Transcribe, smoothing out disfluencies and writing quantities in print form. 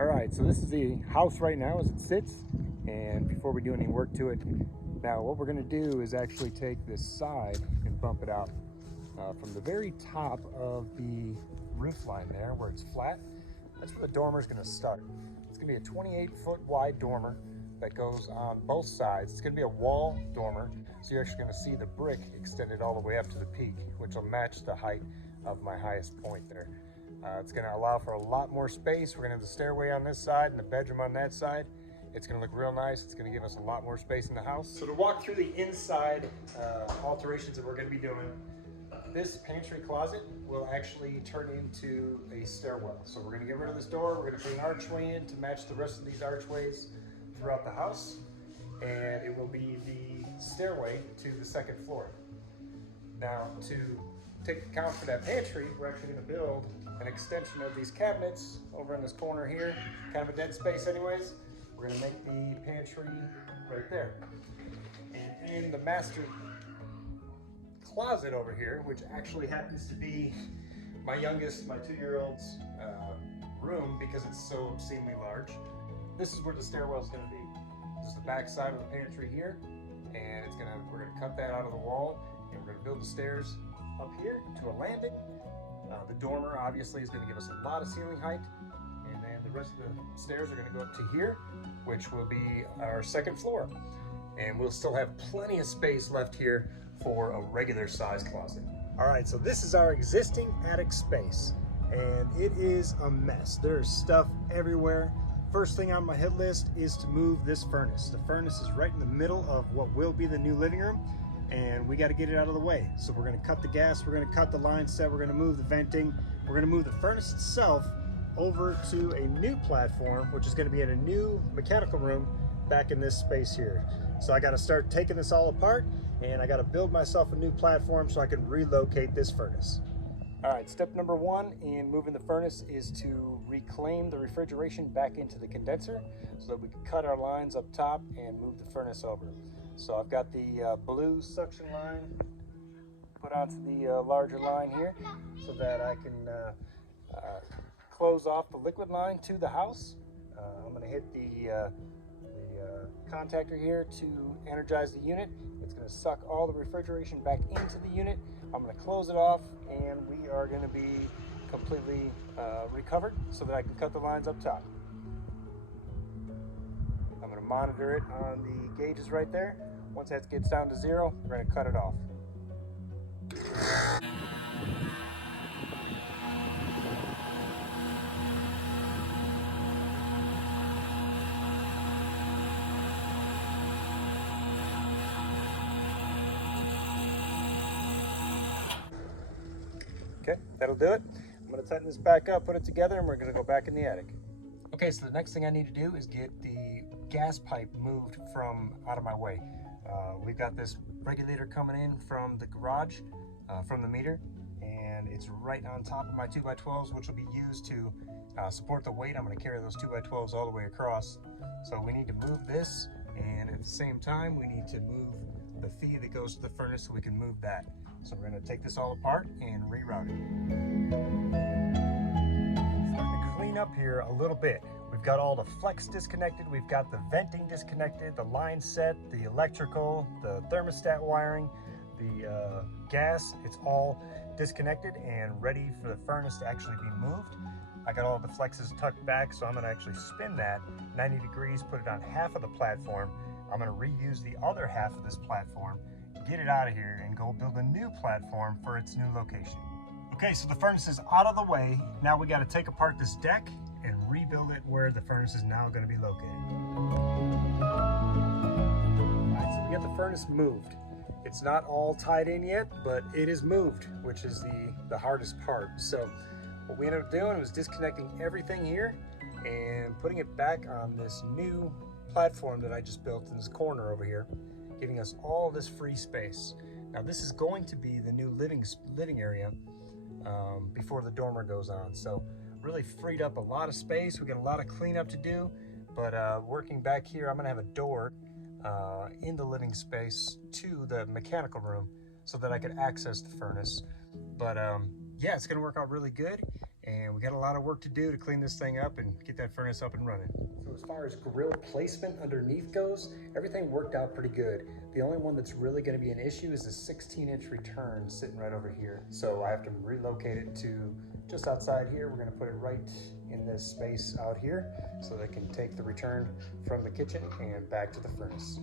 All right, so this is the house right now as it sits, and before we do any work to it, now what we're gonna do is actually take this side and bump it out from the very top of the roof line there where it's flat. That's where the dormer is gonna start. It's gonna be a 28-foot wide dormer that goes on both sides. It's gonna be a wall dormer, so you're actually gonna see the brick extended all the way up to the peak, which will match the height of my highest point there. It's gonna allow for a lot more space. We're gonna have the stairway on this side and the bedroom on that side. It's gonna look real nice. It's gonna give us a lot more space in the house. So to walk through the inside alterations that we're gonna be doing, this pantry closet will actually turn into a stairwell. So we're gonna get rid of this door. We're gonna put an archway in to match the rest of these archways throughout the house. And it will be the stairway to the second floor. Now, to take account for that pantry, we're actually gonna build an extension of these cabinets over in this corner here, kind of a dead space anyways. We're gonna make the pantry right there. And in the master closet over here, which actually happens to be my youngest, my 2-year-old's room because it's so obscenely large, this is where the stairwell is gonna be. This is the back side of the pantry here, and we're gonna cut that out of the wall, and we're gonna build the stairs up here to a landing. The dormer obviously is going to give us a lot of ceiling height, and then the rest of the stairs are going to go up to here, which will be our second floor. And we'll still have plenty of space left here for a regular size closet. All right, so this is our existing attic space, and it is a mess. There's stuff everywhere. First thing on my hit list is to move this furnace. The furnace is right in the middle of what will be the new living room, and we got to get it out of the way. So we're going to cut the gas, we're going to cut the line set, we're going to move the venting, we're going to move the furnace itself over to a new platform, which is going to be in a new mechanical room back in this space here. So I got to start taking this all apart, and I got to build myself a new platform so I can relocate this furnace. All right, step number 1 in moving the furnace is to reclaim the refrigeration back into the condenser so that we can cut our lines up top and move the furnace over. So I've got the blue suction line put onto the larger line here so that I can close off the liquid line to the house. I'm going to hit the contactor here to energize the unit. It's going to suck all the refrigeration back into the unit. I'm going to close it off, and we are going to be completely recovered so that I can cut the lines up top. I'm going to monitor it on the gauges right there. Once that gets down to 0, we're going to cut it off. Okay, that'll do it. I'm going to tighten this back up, put it together, and we're going to go back in the attic. Okay, so the next thing I need to do is get the gas pipe moved from out of my way. We've got this regulator coming in from the garage, from the meter, and it's right on top of my 2x12s, which will be used to support the weight. I'm going to carry those 2x12s all the way across. So we need to move this, and at the same time, we need to move the feed that goes to the furnace so we can move that. So we're going to take this all apart and reroute it. Starting to clean up here a little bit. We've got all the flex disconnected, we've got the venting disconnected, the line set, the electrical, the thermostat wiring, the gas, it's all disconnected and ready for the furnace to actually be moved. I got all the flexes tucked back, so I'm going to actually spin that 90 degrees, put it on half of the platform. I'm going to reuse the other half of this platform, get it out of here, and go build a new platform for its new location. Okay, so the furnace is out of the way. Now we got to take apart this deck and rebuild it where the furnace is now going to be located. All right, so we got the furnace moved. It's not all tied in yet, but it is moved, which is the hardest part. So what we ended up doing was disconnecting everything here and putting it back on this new platform that I just built in this corner over here, giving us all this free space. Now this is going to be the new living area before the dormer goes on. So really freed up a lot of space. We got a lot of cleanup to do, but working back here, I'm gonna have a door in the living space to the mechanical room so that I could access the furnace. But yeah, it's gonna work out really good, and we got a lot of work to do to clean this thing up and get that furnace up and running. So as far as grill placement underneath goes, everything worked out pretty good. The only one that's really going to be an issue is the 16-inch return sitting right over here. So I have to relocate it to just outside here. We're going to put it right in this space out here so they can take the return from the kitchen and back to the furnace.